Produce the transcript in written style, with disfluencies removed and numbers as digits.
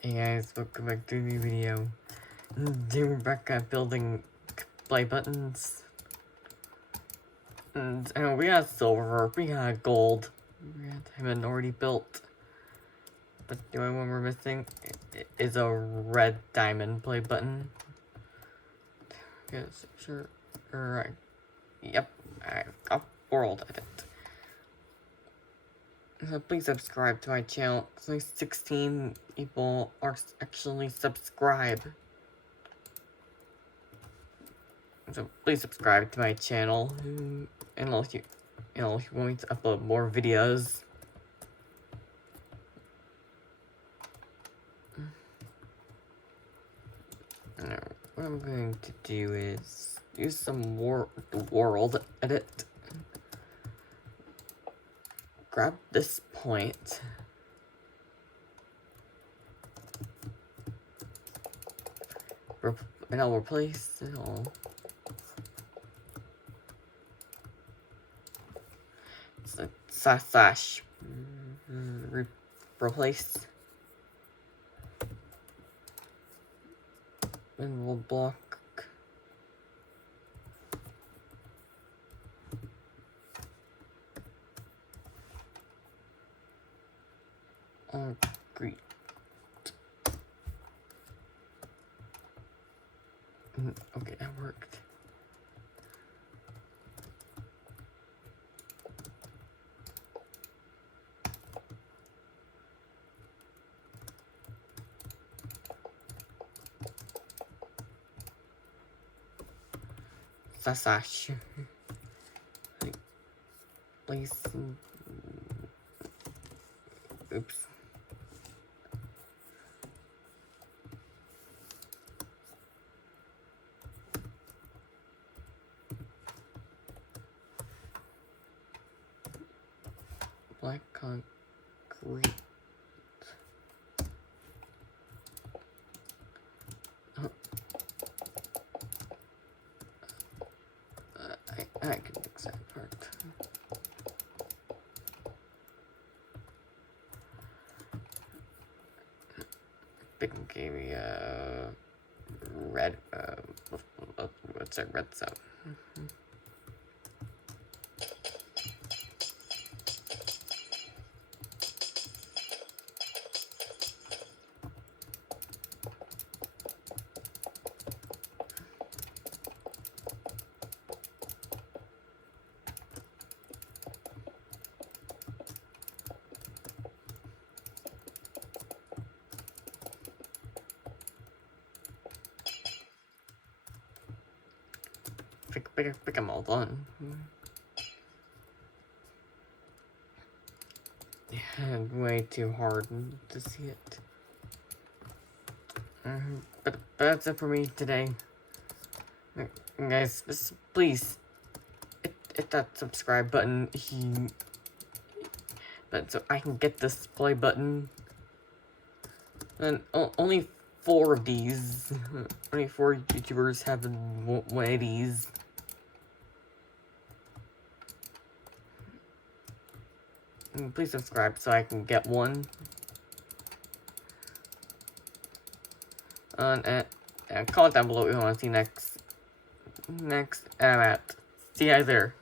Hey guys, welcome back to a new video. Today we're back at building play buttons. And I know we got silver, we got gold, we got diamond already built. But the only one we're missing is a red diamond play button. Yes, sure. Right. Yep, I got world edit. So please subscribe to my channel. Only 16 people are actually subscribed. So please subscribe to my channel, and if you want me to upload more videos. Now, what I'm going to do is use some world edit. Grab this point. And I'll replace it all. Slash replace, and we'll block concrete. Okay, that worked. Slash. Place. Oops. Black concrete. I can fix that part. Big gave me red. What's that red stuff? Pick them all done. Yeah, way too hard to see it. But that's it for me today. Guys, just please hit that subscribe button. But so I can get this play button. And only 4 of these. Only 4 YouTubers have one of these. And please subscribe so I can get one. And comment down below what you want to see next. See you guys there.